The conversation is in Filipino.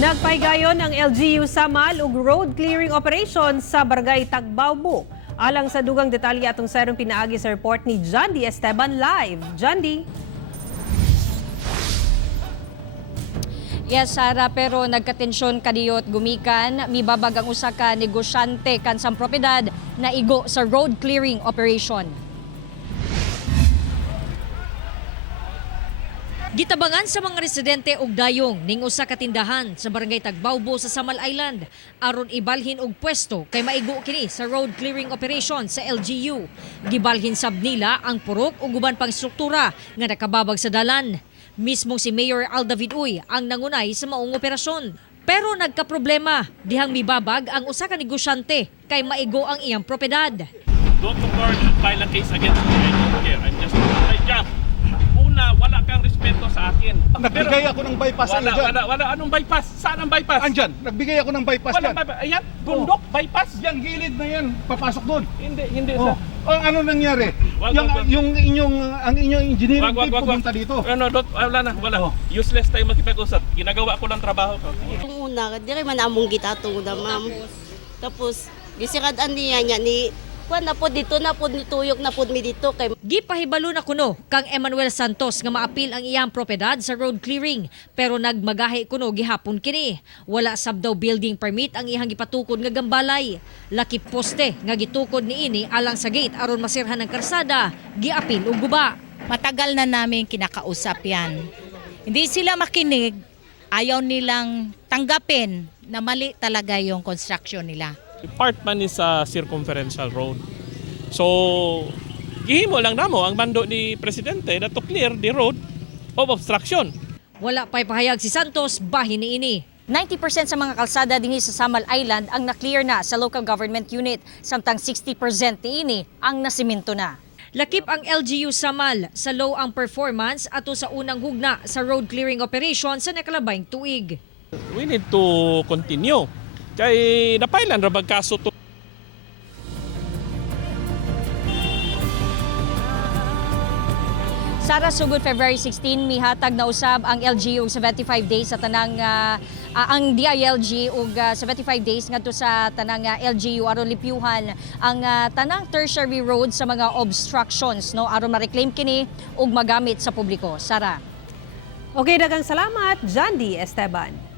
Nagpahigayon ang LGU Samal ug road clearing operation sa Barangay Tagbawbo. Alang sa dugang detalye atong sarong pinaagi sa report ni John D. Esteban live. John D. Yes, Sara, pero nagkatensyon kadiyot gumikan, mibabag ang usa ka negosyante kansang propiedad na igo sa road clearing operation. Gitabangan sa mga residente og dayong ning usa ka tindahan sa Barangay Tagbawbo sa Samal Island aron ibalhin og pwesto kay maigo kini sa road clearing operation sa LGU. Gibalhin sab nila ang purok ug uban pang struktura nga nakababag sa dalan. Mismong si Mayor Aldavid Uy ang nangunay sa maong operasyon. Pero nagkaproblema dihang mibabag ang usa ka negosyante kay maigo ang iyang propiedad. Go to court and file a case against me. I don't care. I'm just doing my job. Una, wala kang respeto sa akin. Nagbigay ako ng bypass sa iyo dyan. Wala. Anong bypass? Saan ang bypass? Andyan, nagbigay ako ng bypass Walang dyan. bypass. Ayan, bundok, bypass. Yan, gilid na yan, papasok doon. Hindi, Oh. sir. Ano nangyari? Wag. Ang inyong engineering Wag. team pumunta dito. Wala. Useless tayo makipag-usap. Ginagawa ko lang trabaho ko. Yung una, di rin man among gitatong na ma'am. Tapos, gisirad-an niya ni kuan na po dito na po nituyok na po mi dito kay Gipahibalo na kuno kang Emmanuel Santos nga maapil ang iyang propiedad sa road clearing pero nagmagahi kuno gihapon kini. Wala sab daw building permit ang iyang gipatukod nga gambalay. Laki poste nga gitukod niini alang sa gate aron masirhan ang karsada, giapil og guba. Matagal na namin kinakausap yan. Hindi sila makinig, ayaw nilang tanggapin na mali talaga yung construction nila. Part man is a circumferential road. So, gihimo lang namo ang mando ni Presidente na to clear the road of obstruction. Wala pa'y pahayag si Santos bahin niini. 90% sa mga kalsada dinhi sa Samal Island ang na-clear na sa local government unit, samtang 60% niini ang nasiminto na. Lakip ang LGU Samal sa low ang performance ato sa unang hugna sa road clearing operation sa nakalabayng tuig. We need to continue. Kay napailan ra bang kaso to. Sara, sugod February 16, mihatag na usab ang LGU og 75 days sa tanang ang DILG og 75 days ngadto sa tanang LGU aron lipyuhan ang tanang tertiary road sa mga obstructions no aron ma-reclaim kini ug magamit sa publiko. Sara. Okay, daghang salamat, John D. Esteban.